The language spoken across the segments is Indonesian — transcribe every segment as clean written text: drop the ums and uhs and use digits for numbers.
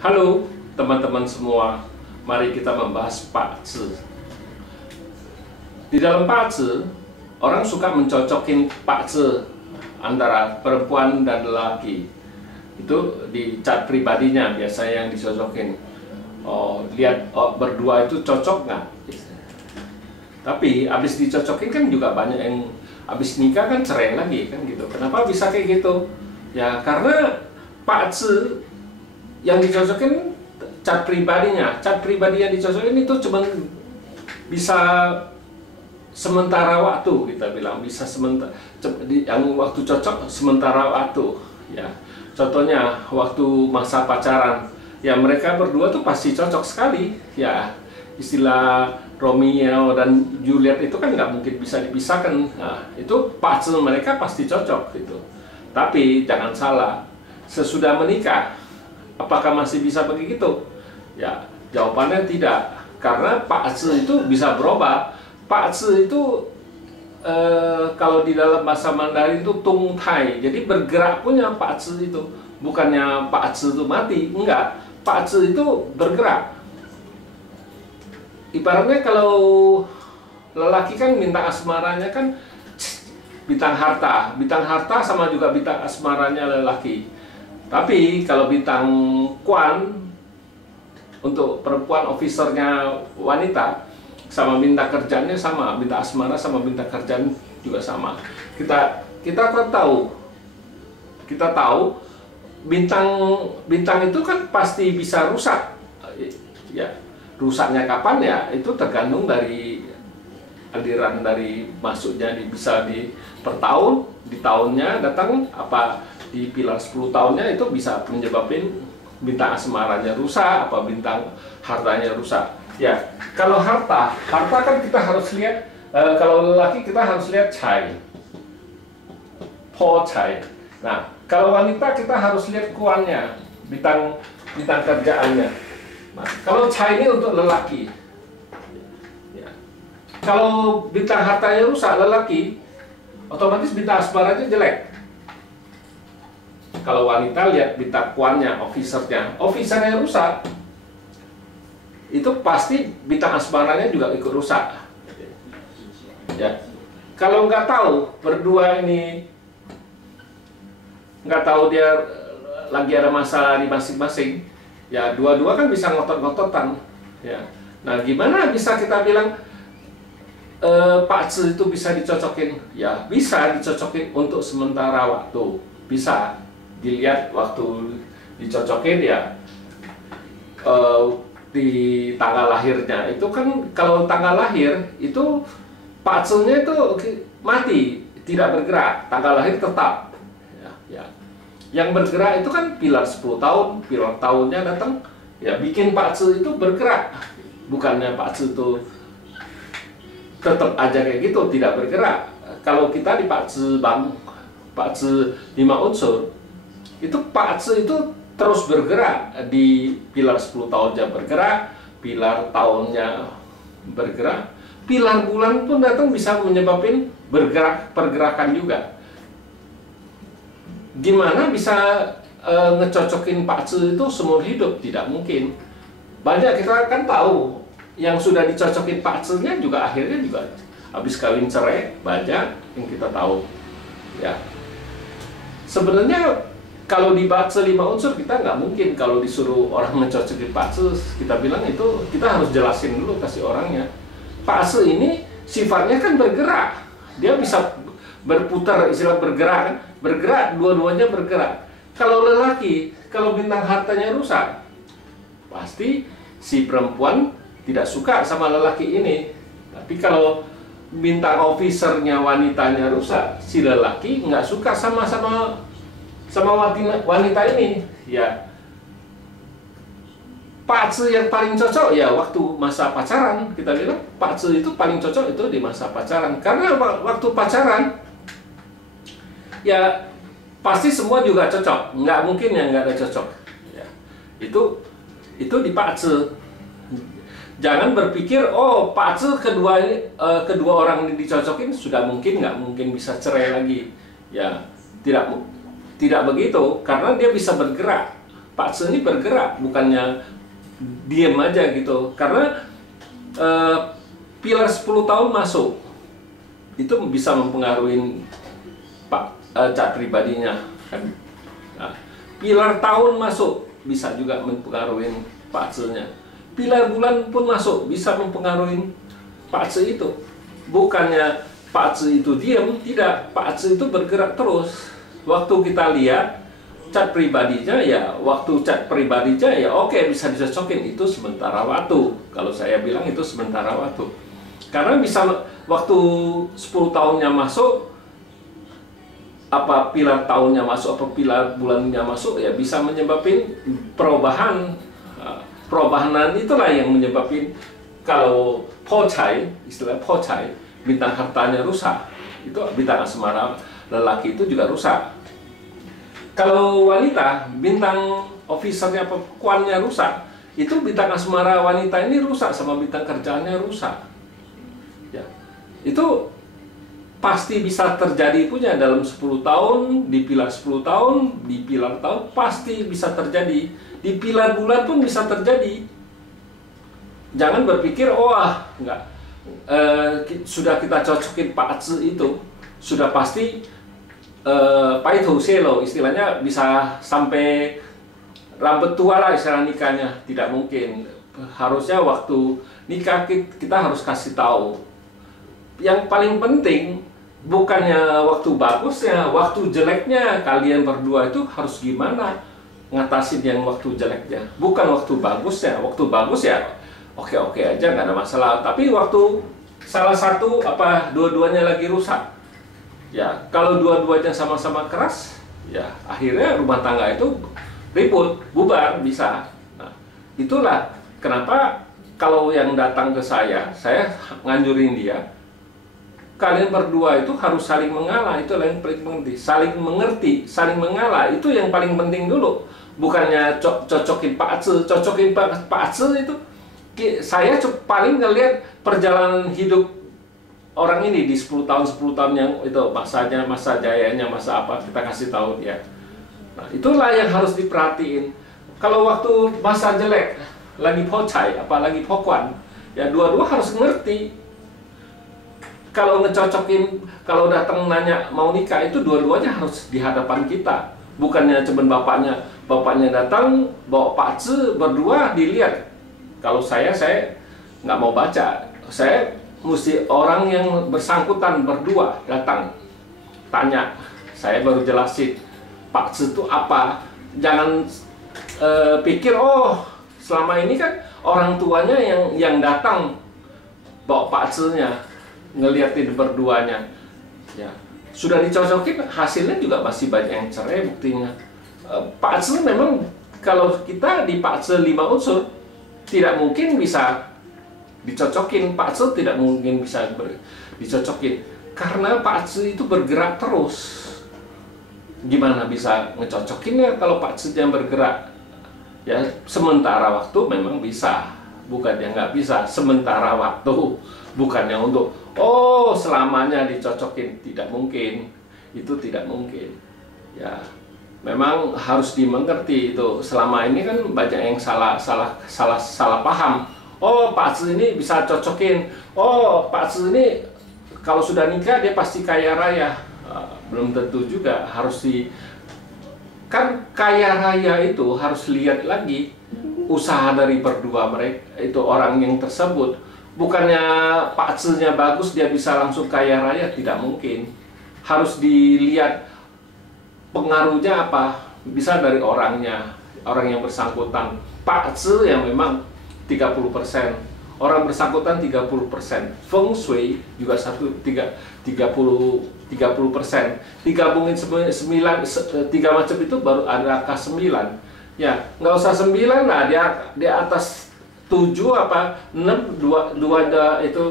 Halo teman-teman semua, mari kita membahas pakzi. Di dalam pakzi, orang suka mencocokin pakzi antara perempuan dan lelaki. Itu di chat pribadinya biasanya yang dicocokin. Lihat berdua itu cocok nggak? Tapi abis dicocokin kan juga banyak yang abis nikah kan cerai lagi kan gitu. Kenapa bisa kayak gitu? Ya karena pakzi yang dicocokin cat pribadinya, yang dicocokin itu cuma bisa sementara waktu, kita bilang bisa sementara, yang waktu cocok sementara waktu, ya. Contohnya waktu masa pacaran, ya mereka berdua tuh pasti cocok sekali, ya. Istilah Romeo dan Juliet itu kan nggak mungkin bisa dipisahkan. Nah, itu pakzi mereka pasti cocok gitu. Tapi jangan salah, sesudah menikah, apakah masih bisa begitu? Ya, jawabannya tidak. Karena pakzi itu bisa berubah. Pakzi itu kalau di dalam bahasa Mandarin itu tung tai. Jadi bergerak punya pakzi itu. Bukannya pakzi itu mati, enggak. Pakzi itu bergerak. Ibaratnya kalau lelaki kan bintang asmaranya kan bintang harta. Bintang harta sama juga bintang asmaranya lelaki. Tapi kalau bintang Kuan untuk perempuan, officernya wanita, sama bintang kerjanya sama, bintang asmara sama bintang kerjaan juga sama. Kita kan tahu, bintang itu kan pasti bisa rusak. Ya, rusaknya kapan ya? Itu tergantung dari aliran dari masuknya, bisa di per tahun, di tahunnya datang apa. Di pilar 10 tahunnya itu bisa menyebabkan bintang asmaranya rusak, apa bintang hartanya rusak. Ya, kalau harta kan kita harus lihat, kalau lelaki kita harus lihat cai, po cai. Nah, kalau wanita kita harus lihat kuannya, bintang kerjaannya. Nah, kalau cai ini untuk lelaki. Ya. Kalau bintang hartanya rusak lelaki, otomatis bintang asmaranya jelek. Kalau wanita lihat bintang kuannya, officernya rusak, itu pasti bintang asmaranya juga ikut rusak. Ya, kalau nggak tahu berdua ini, nggak tahu dia lagi ada masalah di masing-masing, ya dua-dua kan bisa ngotot-ngototan. Ya, nah gimana bisa kita bilang pakzi itu bisa dicocokin? Ya bisa dicocokin untuk sementara waktu, bisa. Dilihat waktu dicocokin ya di tanggal lahirnya itu kan, kalau tanggal lahir itu pakzinya itu mati, tidak bergerak, tanggal lahir tetap ya. Yang bergerak itu kan pilar 10 tahun, pilar tahunnya datang ya bikin pakzi itu bergerak, bukannya pakzi itu tetap aja kayak gitu tidak bergerak. Kalau kita di pakzi 5 unsur itu pakzi itu terus bergerak, di pilar 10 tahunnya bergerak, pilar tahunnya bergerak, pilar bulan pun datang bisa menyebabkan pergerakan juga. Gimana bisa ngecocokin pakzi itu seumur hidup? Tidak mungkin. Banyak kita kan tahu yang sudah dicocokin pakzinya juga akhirnya juga habis kawin cerai, banyak yang kita tahu. Ya, sebenarnya kalau di pakzi 5 unsur kita nggak mungkin kalau disuruh orang mencocokin pakzi, kita bilang itu kita harus jelasin dulu, kasih orangnya. Pakzi ini sifatnya kan bergerak, dia bisa berputar, istilah bergerak, dua-duanya bergerak. Kalau lelaki, kalau bintang hartanya rusak, pasti si perempuan tidak suka sama lelaki ini. Tapi kalau bintang officernya wanitanya rusak, si lelaki nggak suka sama wanita ini. Ya, pakzi yang paling cocok ya waktu masa pacaran. Kita bilang pakzi itu paling cocok itu di masa pacaran, karena waktu pacaran ya pasti semua juga cocok, nggak mungkin yang nggak ada cocok. Ya, itu di pakzi. Jangan berpikir pakzi kedua orang ini dicocokin sudah nggak mungkin bisa cerai lagi. Ya, tidak begitu, karena dia bisa bergerak. Pak Tze ini bergerak, bukannya diem aja gitu. Karena pilar 10 tahun masuk, itu bisa mempengaruhi cat pribadinya kan. Nah, pilar tahun masuk bisa juga mempengaruhi Pak Tze-nya. Pilar bulan pun masuk bisa mempengaruhi Pak Tze itu. Bukannya Pak Tze itu diam, tidak. Pak Tze itu bergerak terus. Waktu kita lihat cat pribadinya ya, waktu cat pribadinya ya oke, bisa dicocokin, itu sementara waktu. Kalau saya bilang itu sementara waktu. Karena bisa waktu 10 tahunnya masuk, apa pilar tahunnya masuk, apa pilar bulannya masuk, ya bisa menyebabkan perubahan. Perubahan itulah yang menyebabkan, kalau pocai, istilah pocai, bintang hartanya rusak. Itu bintang asmara lelaki itu juga rusak. Kalau wanita, bintang officernya, kuannya rusak, itu bintang asmara wanita ini rusak, sama bintang kerjaannya rusak. Ya, itu pasti bisa terjadi punya dalam 10 tahun, di pilar 10 tahun, di pilar tahun pasti bisa terjadi. Di pilar bulan pun bisa terjadi. Jangan berpikir, enggak, sudah kita cocokin Pak Tze itu, sudah pasti Paito Selo, istilahnya bisa sampai rambut tua lah istilah nikahnya. Tidak mungkin. Harusnya waktu nikah kita harus kasih tahu. Yang paling penting bukannya waktu bagusnya, waktu jeleknya kalian berdua itu harus gimana ngatasin yang waktu jeleknya. Bukan waktu bagusnya. Waktu bagus ya oke-oke aja, nggak ada masalah. Tapi waktu salah satu dua-duanya lagi rusak, ya kalau dua-duanya sama-sama keras, ya akhirnya rumah tangga itu ribut, bubar bisa. Nah, itulah kenapa kalau yang datang ke saya nganjurin dia, kalian berdua itu harus saling mengalah, itu yang paling penting. Saling mengerti, saling mengalah, itu yang paling penting dulu. Bukannya cocokin Pak Tze, cocokin Pak Tze itu. Saya paling ngelihat perjalanan hidup orang ini di 10 tahun yang itu masanya, masa jayanya, masa apa, kita kasih tahu dia. Nah, itulah yang harus diperhatiin. Kalau waktu masa jelek, lagi pocai, apalagi pokwan, ya dua-dua harus ngerti. Kalau ngecocokin, kalau datang nanya mau nikah, itu dua-duanya harus di hadapan kita. Bukannya cuman bapaknya datang bawa Pak Tze berdua dilihat. Kalau saya nggak mau baca. Saya mesti orang yang bersangkutan berdua datang tanya, saya baru jelasin Pak Tze itu apa. Jangan pikir selama ini kan orang tuanya yang datang bawa Pak Tze-nya, ngeliatin berduanya, ya sudah dicocokin, hasilnya juga masih banyak yang cerai buktinya. Pak Tze memang, kalau kita di Pak Tze 5 unsur tidak mungkin bisa dicocokin. Pak Tze tidak mungkin bisa dicocokin karena Pak Tze itu bergerak terus. Gimana bisa ngecocokinnya kalau Pak Tze yang bergerak? Ya sementara waktu memang bisa, bukan yang nggak bisa. Sementara waktu, bukannya untuk selamanya dicocokin, tidak mungkin. Itu tidak mungkin. Ya memang harus dimengerti itu. Selama ini kan banyak yang salah paham. Pak Tze ini bisa cocokin. Pak Tze ini kalau sudah nikah dia pasti kaya raya. Belum tentu juga. Kan kaya raya itu harus lihat lagi usaha dari berdua mereka, itu orang yang tersebut. Bukannya Pak Tze-nya bagus dia bisa langsung kaya raya, tidak mungkin. Harus dilihat pengaruhnya apa, bisa dari orangnya, orang yang bersangkutan. Pak Tze yang memang 30%, orang bersangkutan 30%, Feng Shui juga 30%. Digabungin 3 macam itu baru ada angka 9. Ya nggak usah 9 lah, di atas 7 apa 6, 2 itu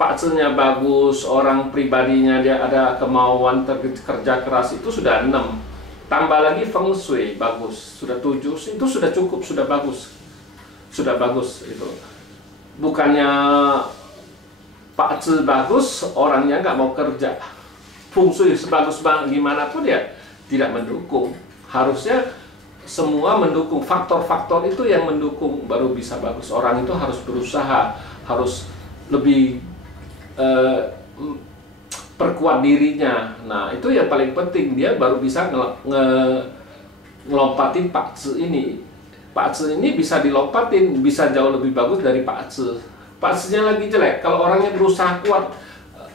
Pak Tze-nya bagus, orang pribadinya dia ada kemauan kerja keras, itu sudah 6. Tambah lagi Feng Shui bagus, sudah 7, itu sudah cukup, sudah bagus. Sudah bagus itu. Bukannya Pak Tze bagus, orangnya nggak mau kerja. Feng Shui sebagus gimana pun ya tidak mendukung. Harusnya semua mendukung, faktor-faktor itu yang mendukung baru bisa bagus. Orang itu harus berusaha, harus lebih perkuat dirinya. Nah, itu yang paling penting, dia baru bisa ngelompatin Pak Ce ini. Pak Ce ini bisa dilompatin, bisa jauh lebih bagus dari Pak Ce. Pak Ce-nya lagi jelek, kalau orangnya berusaha kuat,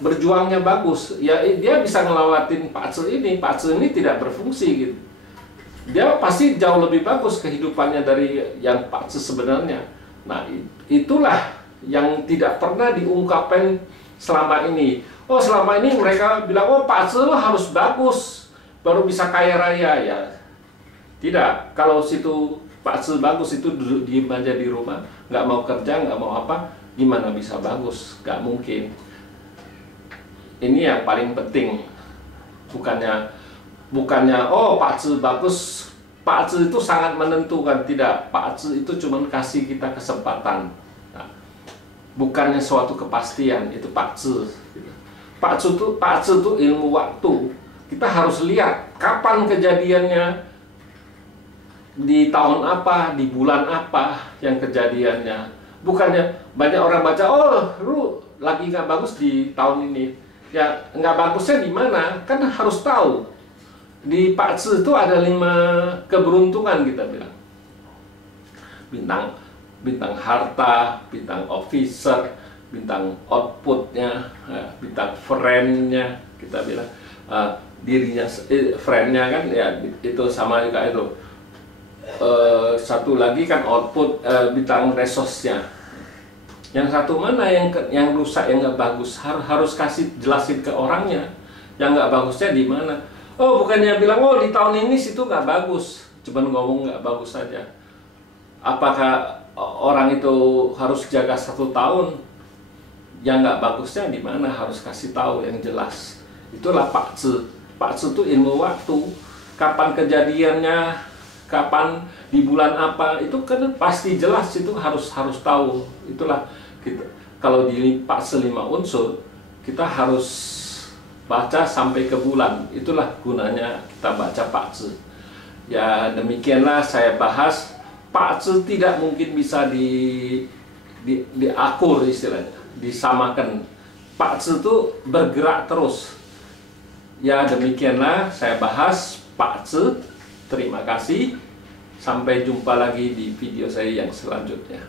berjuangnya bagus, ya dia bisa ngelawatin Pak Ce ini. Pak Ce ini tidak berfungsi gitu. Dia pasti jauh lebih bagus kehidupannya dari yang Pak Ce sebenarnya. Nah, itulah yang tidak pernah diungkapkan selama ini. Oh, selama ini mereka bilang, oh Pak Ce harus bagus, baru bisa kaya raya. Ya, tidak. Kalau situ Pak Ce bagus, itu duduk diem aja di rumah, nggak mau kerja, nggak mau apa, gimana bisa bagus? Nggak mungkin. Ini yang paling penting. Bukannya oh Pak Ce bagus, Pak Ce itu sangat menentukan. Tidak, Pak Ce itu cuma kasih kita kesempatan. Nah, bukannya suatu kepastian, itu Pak Ce. Pak Ce itu ilmu waktu. Kita harus lihat kapan kejadiannya, di tahun apa, di bulan apa yang kejadiannya. Bukannya banyak orang baca, oh lu lagi nggak bagus di tahun ini. Ya nggak bagusnya di mana? Kan harus tahu. Di Pak Ce itu ada 5 keberuntungan kita bilang. Bintang harta, bintang officer, bintang outputnya, bintang friendnya kita bilang, dirinya, friendnya kan ya itu sama juga itu. Satu lagi kan output, bintang resource-nya. Yang satu mana yang rusak, yang nggak bagus, harus kasih jelasin ke orangnya. Yang nggak bagusnya di mana? Oh, bukannya bilang oh di tahun ini situ nggak bagus, cuman ngomong nggak bagus saja. Apakah orang itu harus jaga 1 tahun? Yang nggak bagusnya di mana, harus kasih tahu yang jelas. Itulah Pak Ce. Pak Ce itu ilmu waktu. Kapan kejadiannya, kapan di bulan apa, itu kan pasti jelas, itu harus tahu. Itulah kita. Kalau di Pak Ce 5 unsur, kita harus baca sampai ke bulan. Itulah gunanya kita baca Pak Ce. Ya demikianlah saya bahas. Pak Ce tidak mungkin bisa diakur istilahnya, disamakan. Pak Ce itu bergerak terus. Ya demikianlah saya bahas Pak Ce. Terima kasih. Sampai jumpa lagi di video saya yang selanjutnya.